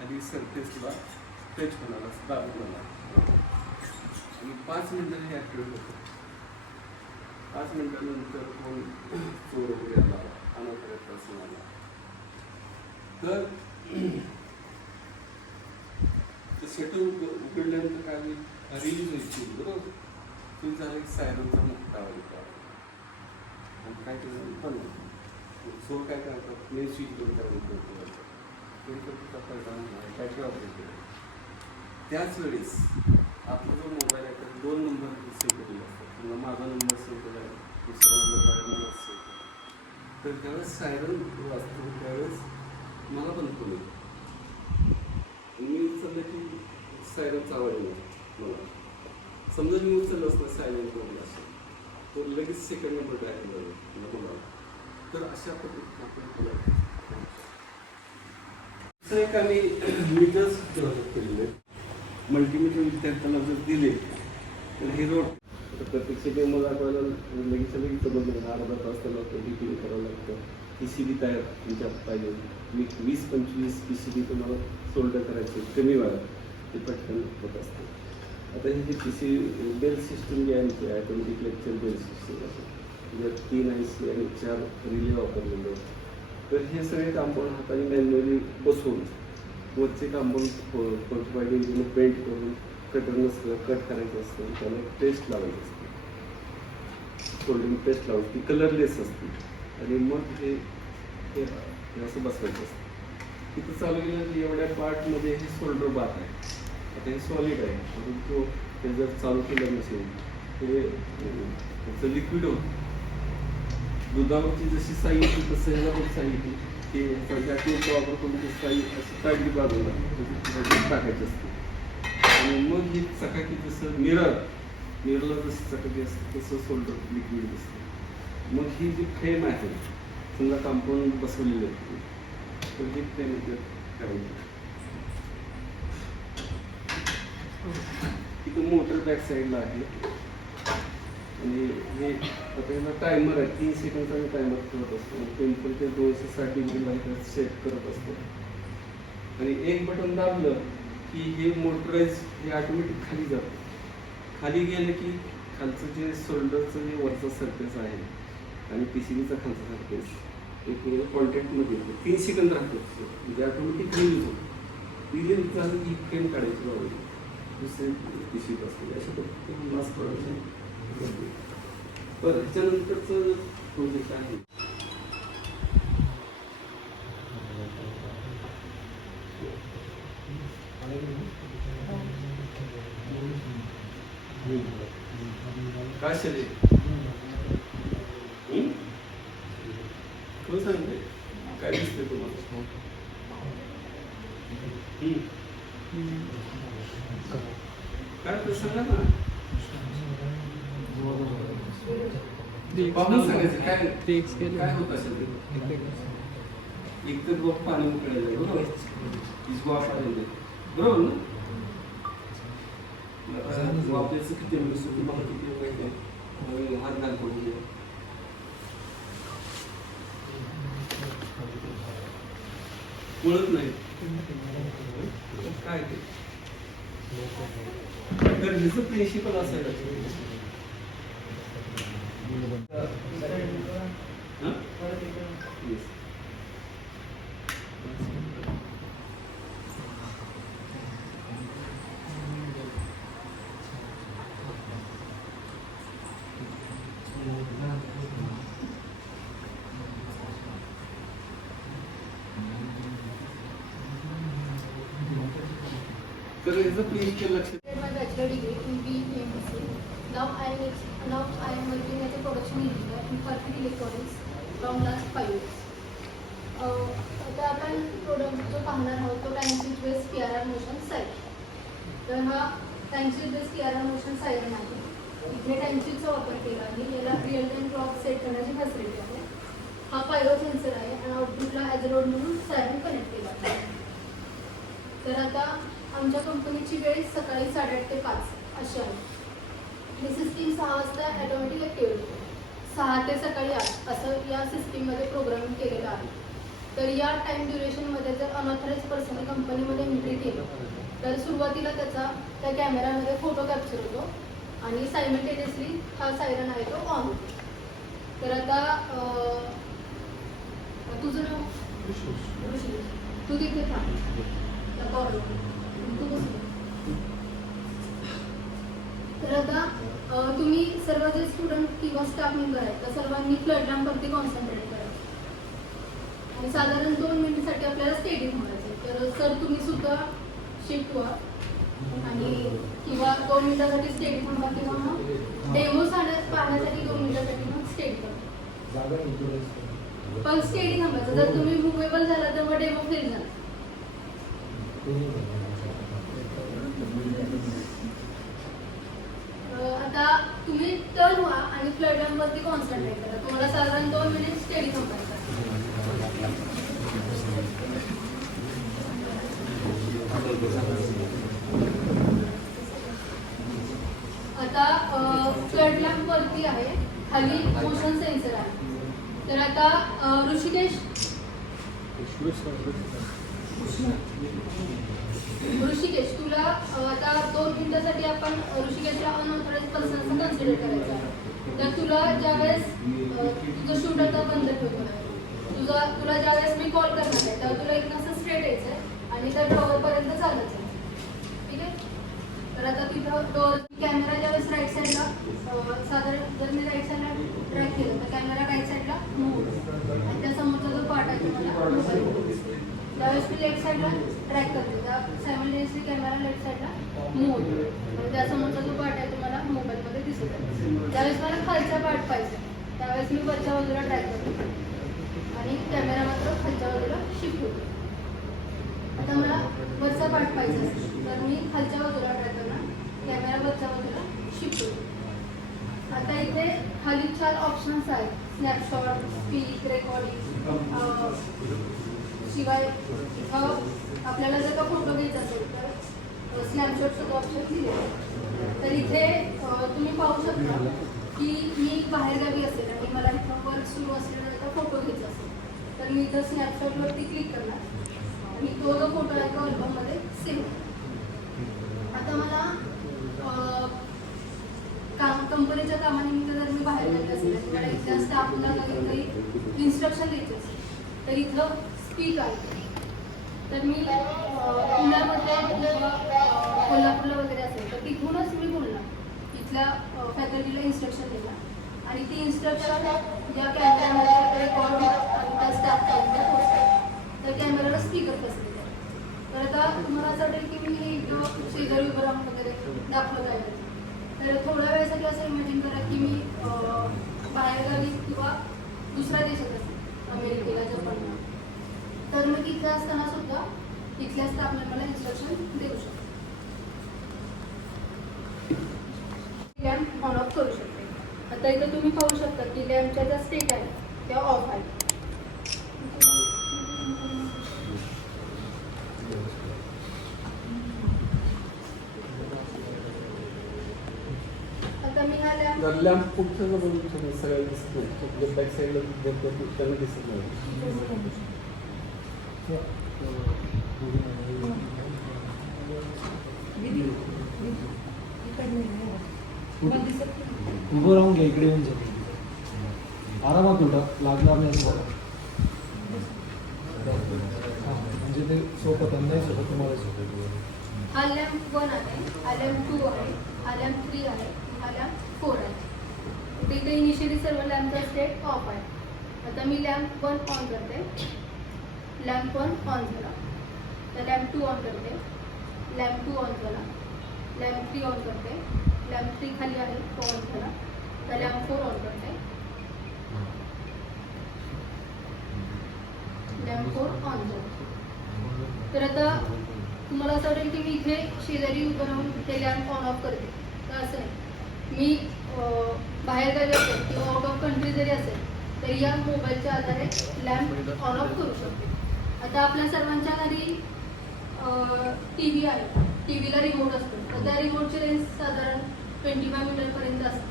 आणि सरफेसला टच होणार, असं दाबून होणार, आणि 5 मिनिटांनी हे ॲक्टिवेट होतं. 5 मिनिटानंतर कोण चोर वगैरे आला, अनाथागत पर्सन आला तर शटर उघडल्यानंतर काय होईल, रिलीज व्हायची, बरोबर. तुम्ही झालं एक सायरनचा मोठा आवाज येतो, आणि काय केलं पण चोर काय करतात, मेन स्विच करून करायला काय ऑपरेट केलं. त्याच वेळेस आपला जो मोबाईल आहे त्यात 2 नंबर सेव्ह केलेले असतात. किंवा माझा नंबर सेव्ह केला आहे, दुसरा नंबर सेव्ह केला. तर त्यावेळेस सायरन वाजतो, त्यावेळेस मला बंद करू येतो. मी उचललं की सायरनचा आवाज येणार मला. समजा मी उचललं असतं सायलेंट वगैरे असं, तो लगेच सेकंड नंबर ट्रॅक मला. तर अशा पद्धतीने आपण एक आम्ही मीटर्स डेव्हलप केलेले आहेत. मल्टीमीटर विद्यार्थ्यांना जर दिले तर हे रोड प्रत्यक्ष डेमो दाखवायला लगेच लगेच अर्धा तास त्याला डिटेल करावं लागतं. PCB तयार तुमच्यात पाहिजे, 20-25 PCB तुम्हाला सोल्डर करायचे कमी वेळात, ते पटकन होत असते. आता हे जे PCB बेल सिस्टम जी आहे, ऑटोमॅटिक लेक्चर बेल सिस्टम असं, ज्यात 3 IC आणि 4 रिले वापरलेले आहेत. तर हे सगळे कांपाऊंड हाताने मॅन्युअली बसवून वरचे कांपाऊंड फोटोपायडीने पेंट करून कटर नसलं कट करायचं असतं, त्याला पेस्ट लावायची असते, फोल्डिंग पेस्ट लावायची, ती कलरलेस असते. आणि मग हे असं बसवायचं असतं. तिथं चालू केलं की एवढ्या पार्टमध्ये हे शोल्डर बार आहे. आता हे सॉलिड आहे, म्हणून तो हे जर चालू केलं नसेल ते त्याचं लिक्विड होतं. दुधावरची जशी साई येते तसं ह्याला पण साई येते, की सगळ्यात वापर करून ती साई अशी ताडली बाजूला टाकायची असते. आणि मग ही चकाकी जसं मिररला जशी चकाकी असते तसं शोल्डर लिक्विड दिसते. मग ही जी फ्रेम आहे, समजा कंपाऊंड बसवलेली आहे, तर ही फ्रेम करायची. तिथं मोटर बॅक साईडला आहे. आणि हे आता ह्याला टायमर आहे, 3 सेकंडचा मी टायमर ठेवत असतो. टेम्परेचर 260 डिग्रीला सेट करत असतो. आणि एक बटन दाबलं की हे मोटराईज हे ऑटोमॅटिक खाली जातं. खाली गेलं की खालचं जे शोल्डरचं जे वरचं सरफेस आहे आणि PCBचा खालचा सरफेस एक कॉन्टॅक्टमध्ये येतो. 3 सेकंद राहतो, म्हणजे ऑटोमॅटिक रिलीज होतो. रिलीज झालं की फ्रेम काढायची बाबा दुसरे PCB असते. अशा पद्धतीने मास प्रोडक्शन पण ह्याच्यानंतरचं प्रोजेक्ट आहे काय शरीर खरं सांगते काय दिसते तुम्हाला? काय तर सांगा ना. पाहून सांगायचं काय होत असेल ते. एक तर बाप पाणी उकळायला बरोबर वापरायला बरोबर ना. वापरायचं किती तुम्हाला किती माहिती आहे. हात घाल पडून ओळख नाही काय ते. तर ह्याचं प्रिन्सिपल असायला तर ह्याचं प्रिन्सिपल लक्ष. My bachelor degree in BEMC. Now I am working as a production engineer in Perfect Electronics from last 5 years. आता आपण प्रोडक्ट जो पाहणार आहोत तो timesheet base PRR motion siren. तर हा timesheet base PRR motion siren आहे. इथे टाइमशीटचा वापर केला आहे. याला रिअल टाइम क्लॉक सेट करण्याची फॅसिलिटी आहे. हा पायरो सेन्सर आहे आणि आउटपुटला ॲज रोड म्हणून सायरन कनेक्ट केला आहे. तर आता आमच्या कंपनीची वेळ सकाळी 8:30 ते 5 अशी आहे. ही सिस्टीम 6 वाजता ॲटोमॅटिक ॲक्टिवेट होते. 6 ते सकाळी 8 असं या सिस्टीममध्ये प्रोग्रामिंग केलेलं आहे. तर या टाईम ड्युरेशनमध्ये जर अनऑथराईज पर्सन कंपनीमध्ये एंट्री केलं तर सुरुवातीला त्या कॅमेरामध्ये फोटो कॅप्चर होतो आणि सायमल्टेनियसली हा सायरन आहे तो ऑन होतो. तर आता तुझं नाव तू तिथे थांब. तर आता तुम्ही सर्व जे स्टुडंट किंवा स्टाफ मेंबर आहेत त्या सर्वांनी फ्लड लॅम्पवरती कॉन्सन्ट्रेट करायचं आणि साधारण 2 मिनिटसाठी आपल्याला स्टेडिंग व्हायचं. तर सर तुम्ही सुद्धा शिफ्ट व्हा आणि किंवा 2 मिनिटासाठी स्टेडिंग थांबा किंवा मग डेमो पाहण्यासाठी 2 मिनिटासाठी मग स्टेडिंग पण स्टेडिंग थांबायचं. जर तुम्ही मुव्हेबल झाला तर मग डेमो फेल झाला. आता तुम्ही टर्न व्हा आणि फ्लड लॅम्पवरती कॉन्सन्ट्रेट करा. तुम्हाला साधारण 2 मिनिट स्टेडी थांबायचं. आता फ्लड लॅम्पवरती आहे, खाली मोशन सेन्सर आहे. तर आता ऋषिकेश तुला आता 2 मिनिटासाठी आपण ऋषिकेशला अनऑथराईज पर्सनचं कन्सिडर करायचं आहे. तर तुला ज्यावेळेस तुझं शूट आता बंद ठेवतो तुला ज्यावेळेस मी कॉल करणार आहे तेव्हा तुला इथं असं स्ट्रेट यायचं आहे आणि त्या डोअरपर्यंत चालायचं आहे. ठीक आहे. तर आता तिथं डोअर कॅमेरा ज्यावेळेस राईट साईडला साधारण जर मी राईट साईडला ट्रॅक केलं तर कॅमेरा राईट साईडला मूव्ह आणि त्या समोरचा जो पार्ट आहे तुम्हाला त्यावेळेस मी लेफ्ट साईडला ट्रॅक करते. त्या सायमल्टेनियसली कॅमेरा लेफ्ट साईडला मूव्ह होतो आणि त्यासमोरचा जो पार्ट आहे तुम्हाला मोबाईलमध्ये दिसत आहे. त्यावेळेस मला खालचा पार्ट पाहिजे त्यावेळेस मी वरच्या बाजूला ट्रॅक करते आणि कॅमेरा मात्र खालच्या बाजूला शिफ्ट होतो. आता मला वरचा पार्ट पाहिजे असेल तर मी खालच्या बाजूला ट्रॅक करणार, कॅमेरा वरच्या बाजूला शिफ्ट होतो. आता इथे खाली 4 ऑप्शन्स आहेत. Snapshot, speak, recording. शिवाय इथं आपल्याला जर का फोटो घ्यायचा असेल तर स्नॅपशॉटचं ऑप्शन दिले. तर इथे तुम्ही पाहू शकता की मी बाहेरगावी असेल आणि मला इथं वर्क सुरू असलेला जर फोटो घ्यायचा असेल तर मी इथं स्नॅपशॉटवरती क्लिक करणार आणि तो जो फोटो आहे तो अल्बममध्ये सेव्ह. आता मला कंपनीच्या कामानिमित्त जर मी बाहेर गेले असेल आणि मला इथल्या स्टाफला काही इन्स्ट्रक्शन द्यायचे असेल तर इथं स्पीक आहे. तर मी पुण्यामध्ये किंवा कोल्हापूरला वगैरे असेल तर तिथूनच मी बोलणार इथल्या फॅकल्टीला इन्स्ट्रक्शन देणार आणि ती इन्स्ट्रक्शन या कॅमेऱ्यामध्ये रेकॉर्ड होतात आणि त्या स्टाफच्या पोचतात. तर कॅमेऱ्याला स्पीकर फॅसिलिटी आहे. तर आता तुम्हाला असं वाटेल की मी हे इथं शेजारी उभं राहून वगैरे दाखवत आहे तर थोड्या वेळेसाठी असं इमॅजिन करा की मी बाहेरगावी किंवा दुसऱ्या देशात असेल, अमेरिकेला, जपानला, तर मी तिथे असताना सुद्धा तिथल्या स्टाफने मला इन्स्ट्रक्शन देऊ शकतो. लॅम्प ऑन ऑफ करू शकते. आता इथं तुम्ही पाहू शकता की लॅम्पच्या ज्या स्टेट आहे त्या ऑफ आहे. आता मी हा लॅम्प जर लॅम्प कुठचं बघू शकतो सगळ्यांना दिसत नाही, बॅक साईडला त्यांना दिसत नाही. उभं राहून घ्या, इकडे येऊन जाते आरामात उठा, लागणार नाही असं बघा. म्हणजे ते सोपं त्यांनाही सोपं तुम्हाला सोपं. हा लॅम्प 1 आहे, हा लॅम्प 2 आहे, हा लॅम्प 3 आहे, हा लॅम्प 4 आहे. इथे इनिशियली सर्व लॅम्पचा स्टेट ऑफ आहे. आता मी लॅम्प 1 ऑन करते, लॅम्प 1 ऑन झाला, तर लॅम्प 2 ऑन करते, लॅम्प 2 ऑन झाला, लॅम्प 3 ऑन करते, लॅम्प 3 खाली आहे तो ऑन झाला, तर लॅम्प 4 ऑन करते, लॅम्प 4 ऑन झाला. तर आता तुम्हाला असं वाटेल की मी इथे शेजारी उभं राहून ते लॅम्प ऑन ऑफ करते, तर असं नाही. मी बाहेरगावी असेल किंवा आउट ऑफ कंट्री जरी असेल तरी या मोबाईलच्या आधारे लॅम्प ऑन ऑफ करू शकते. आता आपल्या सर्वांच्या घरी टी व्ही आहे, टी व्हीला रिमोट असतो, तर त्या रिमोटची रेंज साधारण 25 मीटरपर्यंत असते.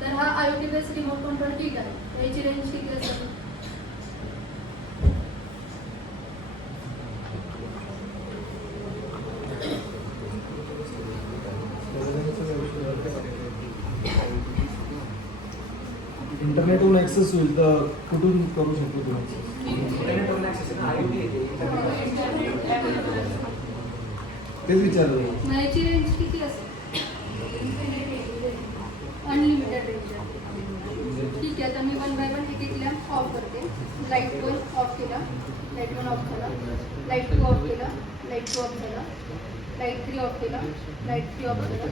तर हा IoT बेस रिमोट कंट्रोल ठीक आहे, याची रेंज किती असते? इंटरनेटवरून ॲक्सेस होईल तर कुठून करू शकतो तुम्ही? तेच विचारलं. याची रेंज किती असेल? अनलिमिटेड रेंज आहे. ठीक आहे, आता मी 1 बाय 1 एक एक लॅम्प ऑफ करते. लाईट 1 ऑफ केला, लाईट 1 ऑफ झाला, लाईट 2 ऑफ केला, लाईट 2 ऑफ झाला, लाईट 3 ऑफ केला, लाईट 3 ऑफ झाला,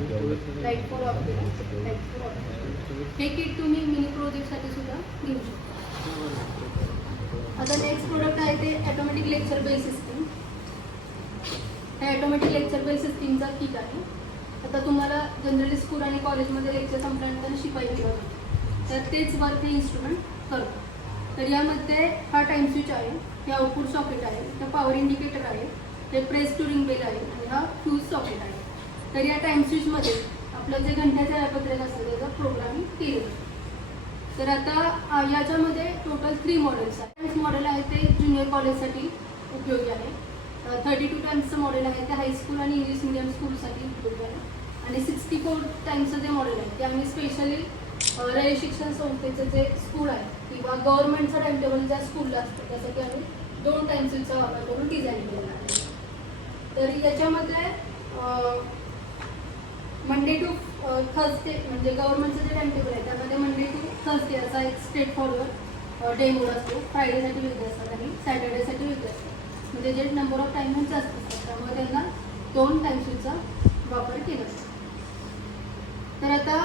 लाईट 4 ऑफ केला, लाईट 4 ऑफ केला. हे किट तुम्ही मिनी प्रोजेक्टसाठी सुद्धा घेऊ शकता. आता नेक्स्ट प्रोडक्ट आहे ते ऑटोमॅटिक लेक्चर बेल सिस्टीम. हे ऑटोमॅटिक लेक्चर बेल सिस्टीमचा किट आहे. आता तुम्हाला जनरली स्कूल आणि कॉलेजमध्ये लेक्चर संपल्यानंतर शिकवायचे होते, तर तेच वर्क हे इन्स्ट्रुमेंट करतो. तर यामध्ये हा टाईम स्विच आहे, हे आउटपुट सॉकेट आहे, हे पॉवर इंडिकेटर आहे, हे प्रेस टू रिंग बेल आहे आणि हा फ्यूज सॉकेट आहे. तर या टाईम स्विचमध्ये आपलं जे घंट्याचं वेळापत्रक असतं त्याचा प्रोग्रामिंग केलं. तर आता याच्यामध्ये टोटल 3 मॉडेल्स आहेत. मॉडेल आहे ते ज्युनियर कॉलेजसाठी उपयोगी आहे. 32 टाइम्सचं मॉडेल आहे ते हायस्कूल आणि इंग्लिश मिडियम स्कूलसाठी उपयोगी आहे. आणि 64 टाइम्सचं जे मॉडेल आहे ते आम्ही स्पेशली रयत शिक्षण संस्थेचं जे स्कूल आहे किंवा गव्हर्नमेंटचं टाइम टेबल ज्या स्कूलला असतं त्यासाठी आम्ही 2 टाइम्सचा वापर करून डिझाईन केलेला आहे. तर याच्यामध्ये मंडे टू थर्सडे म्हणजे गव्हर्नमेंटचं जे टाइम टेबल आहे त्यामध्ये मंडे टू थर्सडे असा एक स्ट्रेट फॉरवर्ड डे मोड असतो. फ्रायडेसाठी वेगळे असतात आणि सॅटर्डेसाठी वेगळे असतात. म्हणजे जे नंबर ऑफ टाइम जास्त असतात त्यामुळे त्यांना 2 टाइम्सचा वापर केला जातो. तर आता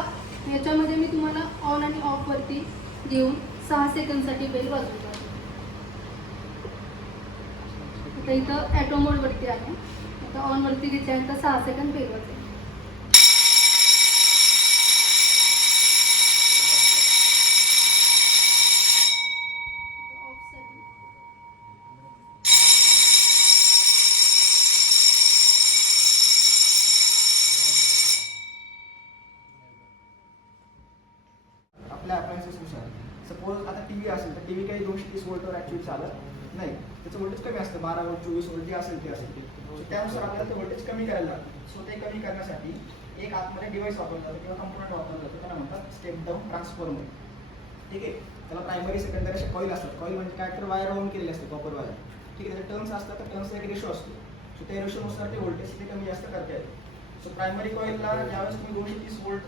याच्यामध्ये मी तुम्हाला ऑन आणि ऑफवरती घेऊन 6 सेकंदसाठी बेल वाजवतो. आता इथं ॲटो मोडवरती आहे. आता ऑनवरती घेतल्यानंतर 6 सेकंद बेल वाजवेल. आपल्या अप्लायन्सेसनुसार सपोज आता टी व्ही असेल तर टी व्ही काही 230 वोल्टवर ॲक्च्युअली चालत नाही, त्याचं व्होल्टेज कमी असतं, 12 वोल्ट 24 वोल्ट जे असेल ते असेल. सो त्यानुसार आपल्याला ते व्होल्टेज कमी करायला लागतं. सो ते कमी करण्यासाठी एक आतमध्ये डिव्हाइस वापरलं जातं किंवा कंपोनंट वापरलं जातं, त्याला म्हणतात स्टेप डाऊन ट्रान्सफॉर्मर. ठीक आहे, त्याला प्रायमरी सेकंडरी असे कॉईल असतात. कॉईल म्हणजे काय तर वायर राऊंड केलेले असते, कॉपर वायर. ठीक आहे, त्याचे टर्न्स असतात, तर टर्न्सचा एक रेशो असतो. सो त्या रेशोनुसार ते व्होल्टेज ते कमी जास्त करता येतं. सो प्रायमरी कॉईलला ज्यावेळेस तुम्ही 230 वोल्ट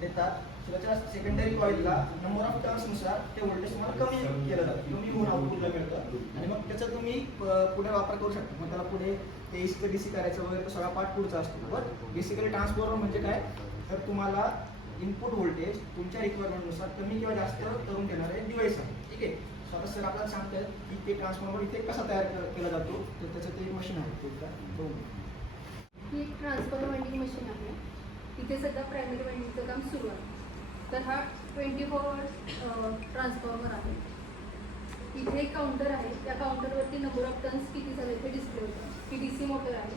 देतात, सो त्याच्या सेकंडरी कॉईलला नंबर ऑफ टर्न्सनुसार ते व्होल्टेज तुम्हाला कमी केलं जातं, कमी होऊन आउटपुटला मिळतं. आणि मग त्याचा तुम्ही पुढे वापर करू शकता. मग त्याला पुढे ते AC ते DC करायचं वगैरे तो सगळा पार्ट पुढचा असतो. बट बेसिकली ट्रान्सफॉर्मर म्हणजे काय, तर तुम्हाला इनपुट व्होल्टेज तुमच्या रिक्वायरमेंटनुसार कमी किंवा जास्त करून देणारे डिव्हाइस आहे. ठीक आहे. स्वतः सर आपल्याला सांगतात की ते ट्रान्सफॉर्मर इथे कसा तयार केला जातो, तर त्याचं ते एक मशीन आहे ते एकदा बघू. ही एक ट्रान्सफॉर्मर वाइंडिंग मशीन आहे. इथे सध्या प्रायमरी वाइंडिंगचं काम सुरू आहे. तर हा 24 ट्रान्सफॉर्मर आहे. इथे एक काउंटर आहे. त्या काउंटरवरती नंबर ऑफ टर्न्स किती झाले ते डिस्प्ले होतं. ही DC मोटर आहे.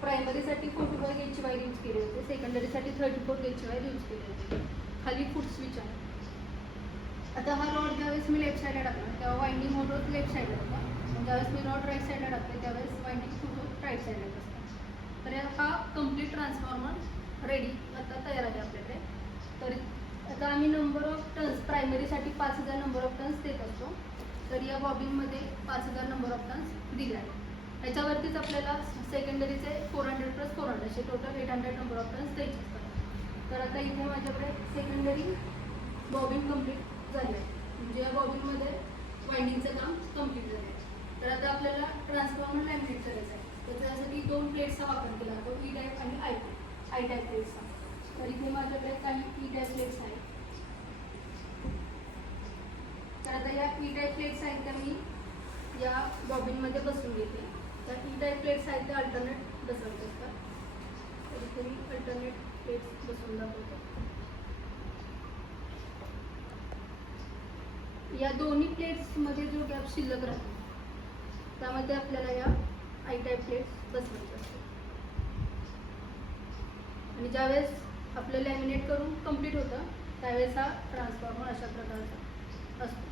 प्रायमरीसाठी 44 गेजची वायर यूज केली होती. सेकंडरीसाठी 34 गेजची वायर यूज केली होती. खाली फूट स्विच आहे. आता हा रॉड ज्यावेळेस मी लेफ्ट साईडला टाकला तेव्हा वाइंडिंग मोटर लेफ्ट साईडला होता. आणि ज्यावेळेस मी रॉड राईट साईडला टाकते त्यावेळेस वाइंडिंग फूट राईट साईडला असतात. तर हा कम्प्लीट ट्रान्सफॉर्मर रेडी आता तयार आहे आपल्याकडे. तर आता आम्ही नंबर ऑफ टर्न्स प्रायमरीसाठी 5000 नंबर ऑफ टर्न्स देत असतो. तर या बॉबिनमध्ये 5000 नंबर ऑफ टर्न्स दिले आहे. त्याच्यावरतीच आपल्याला सेकंडरीचे 400 + 400 असे टोटल 800 नंबर ऑफ टर्न्स द्यायचे असतात. तर आता इथे माझ्याकडे सेकंडरी बॉबिन कंप्लीट झालं आहे. म्हणजे या बॉबिनमध्ये वाइंडिंगचं काम कंप्लीट झालं आहे. तर आता आपल्याला ट्रान्सफॉर्मर लॅमिनेट करायचं आहे. तर त्यासाठी 2 प्लेट्सचा वापर केला जातो, E टाईप आणि I टाईप प्लेट्सचा. तर इथे माझ्याकडे काही E टाईप प्लेट्स आहेत. तर आता या E टाईप प्लेट्स आहेत त्या मी या बॉबिनमध्ये बसवून घेते. त्या E टाईप प्लेट्स आहेत त्या अल्टरनेट बसवायचे असतात. तर इथे मी अल्टरनेट प्लेट्स बसवून दाखवतो. या दोन्ही प्लेट्समध्ये जो गॅप शिल्लक राहतो त्यामध्ये आपल्याला या I टाईप प्लेट्स बसवायच्या असतात. आणि ज्यावेळेस आपलं लॅमिनेट करून कंप्लीट होतं त्यावेळेस हा ट्रान्सफॉर्मर अशा प्रकारचा असतो.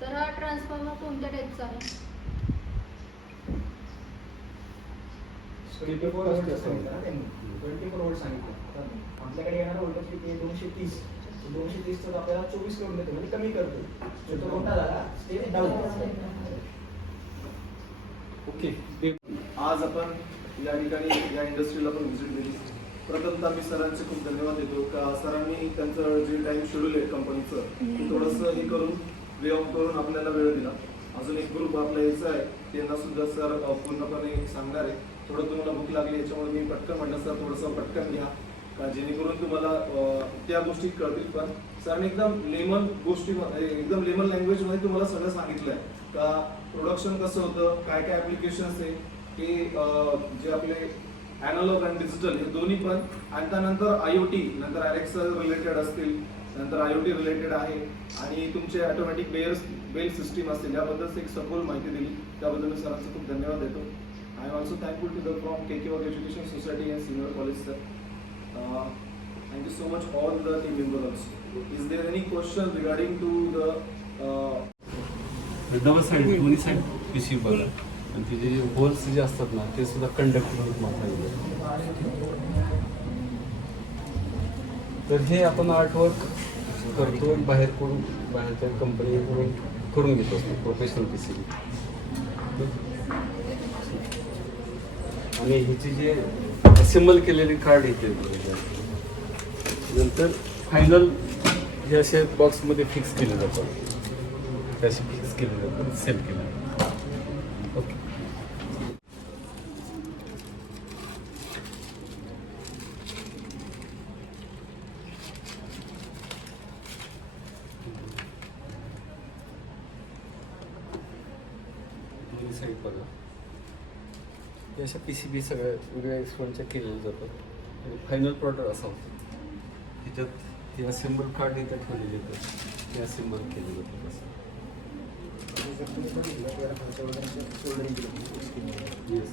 तर हा ट्रान्सफॉर्मर कोणत्या टाईपचा आहे? 24 व्होल्ट सांगितलं ना त्यांनी. 24 व्होल्ट सांगितलं. तर आपल्याकडे येणारा व्होल्टेज किती आहे? 230. 230 आपल्याला 24 करून देतो म्हणजे कमी करतो. जो तो मोठा झाला ते डाऊन. ओके. आज आपण या ठिकाणी या इंडस्ट्रीला पण व्हिजिट दिली. प्रथमतः मी सरांचे खूप धन्यवाद देतो का सरांनी त्यांचं जे टाइम शेड्यूल आहे कंपनीचं ते थोडंसं हे करून वे ऑफ करून आपल्याला वेळ दिला. अजून एक ग्रुप आपला यायचा आहे त्यांना सुद्धा सर पूर्णपणे सांगणार आहे. थोडं तुम्हाला भूक लागली याच्यामुळे मी पटकन म्हटलं सर थोडंसं पटकन घ्या का जेणेकरून तुम्हाला त्या गोष्टी कळतील. पण सरांनी एकदम लेमन गोष्टीमध्ये एकदम लेमन लँग्वेजमध्ये तुम्हाला सगळं सांगितलं आहे का प्रोडक्शन कसं होतं, काय काय ॲप्लिकेशन्स आहे की जे आपले ॲनालॉग आणि डिजिटल हे दोन्ही पण. आणि त्यानंतर IoT नंतर Alexa रिलेटेड असतील, नंतर IoT रिलेटेड आहे आणि तुमचे ऑटोमॅटिक बेल सिस्टीम असतील याबद्दल एक सखोल माहिती दिली. त्याबद्दल मी सरांचे खूप धन्यवाद देतो. I am also thankful to the from KK Wag education society and senior college sir. Thank you so much all the team members also. Is there any question regarding to the double side दोन्ही साईड PC बघा आणि तिचे जे होल्स जे असतात ना ते सुद्धा कंडक्टर तर हे आपण आर्टवर्क करतो आणि बाहेर करून बाहेरच्या कंपनीकडून करून घेतो असतो प्रोफेशनल PCB. आणि ह्याची जे असेंबल केलेली कार्ड येते नंतर फायनल हे असे बॉक्समध्ये फिक्स केले जातात. त्याशी फिक्स केले जातात, सेल केले जातात. ओके. साईड बघा या अशा PCB सगळ्या वेगवेगळ्या एक्सपोनच्या केलेल्या जातात आणि फायनल प्रॉडक्ट असा होतं. त्याच्यात हे असेंबल कार्ड इथं ठेवलेले येतात, ते असेंबल केले जातात असं. येस.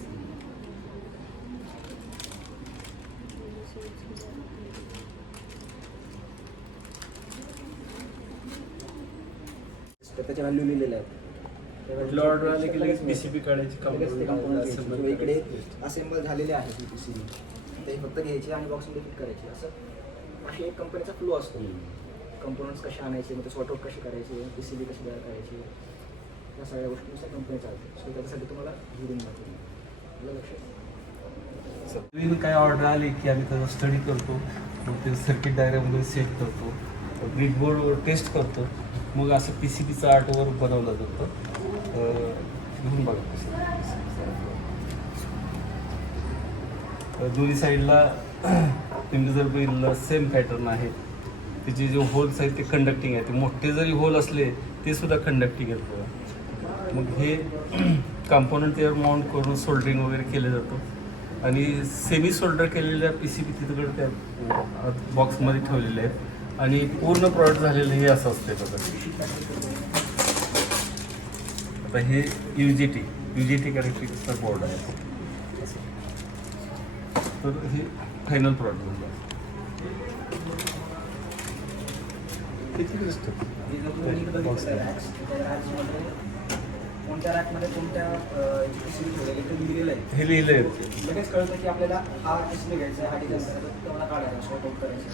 त्याच्या व्हॅल्यू लिहिलेल्या आहेत. कुठल्या ऑर्डर आले की लगेच PCB काढायची कंपोनंट इकडे असेंबल झालेले आहेत PCB ते फक्त घ्यायचे आणि बॉक्समध्ये फिट करायचे. असं अशी एक कंपनीचा फ्लो असतो. कंपोनंट्स कसे आणायचे, मग ते सॉर्ट आउट कसे करायचे, PCB कशी तयार करायची, या सगळ्या गोष्टीनुसार कंपनी चालते. सो त्याच्यासाठी तुम्हाला घेऊन जातो लक्षात. नवीन काय ऑर्डर आली की आम्ही त्याचा स्टडी करतो, मग ते सर्किट डायग्राममध्ये सेट करतो, ब्रेडबोर्डवर टेस्ट करतो, मग असं PCBचं आर्टवर बनवलं जातं. घेऊन बघा कसं दोन्ही साईडला तुम्ही जर बघितलं सेम पॅटर्न आहे. त्याचे जे होल्स आहेत ते कंडक्टिंग आहेत. ते मोठे जरी होल असले ते सुद्धा कंडक्टिंग आहेत बघा. मग हे कॉम्पोनंट त्यावर माउंट करून सोल्डरिंग वगैरे केलं जातं आणि सेमी सोल्डर केलेल्या PCB तिकडे त्या बॉक्समध्ये ठेवलेले आहेत आणि पूर्ण प्रॉडक्ट झालेलं हे असं असते बघा. आता हे UGT कॅरेक्टरिस्टिक्सचा बोर्ड आहे. तर हे फायनल प्रॉडक्ट झालं. कोणत्या रॅकमध्ये कोणत्या PCB ठेवलेले ते लिहिलेलं आहे. हे लिहिलं आहे. लगेच कळतं की आपल्याला हा PCB घ्यायचा आहे, हा डिझाईन करायचा, तेवढा काढायला शॉर्ट आउट करायचं.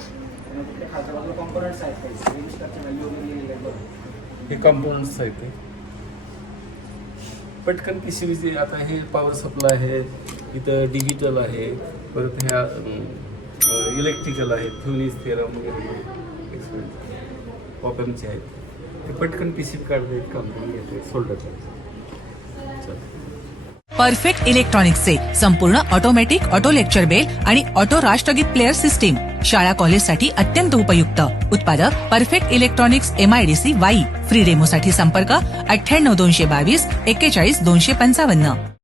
आणि तिकडे खालच्या बाजूला कॉम्पोनंट्स आहेत काही रजिस्टरची व्हॅल्यू वगैरे लिहिलेली आहे बघा. हे कंपोनंट्स आहेत ते. पटकन PCBचे आता हे पॉवर सप्लाय आहे, इथं डिजिटल आहे, परत ह्या इलेक्ट्रिकल आहेत, थ्युनिस थेरम वगैरे ऑपॅम्पचे आहेत. ते पटकन PCB काढता येत, कंपनी येते सोल्डर करायचं. परफेक्ट इलेक्ट्रॉनिक्सचे संपूर्ण ऑटोमॅटिक ऑटो लेक्चर बेल आणि ऑटो राष्ट्रगीत प्लेअर सिस्टीम शाळा कॉलेजसाठी अत्यंत उपयुक्त. उत्पादक perfect electronics MIDC Wai. Free डेमोसाठी संपर्क 98 222 41 255.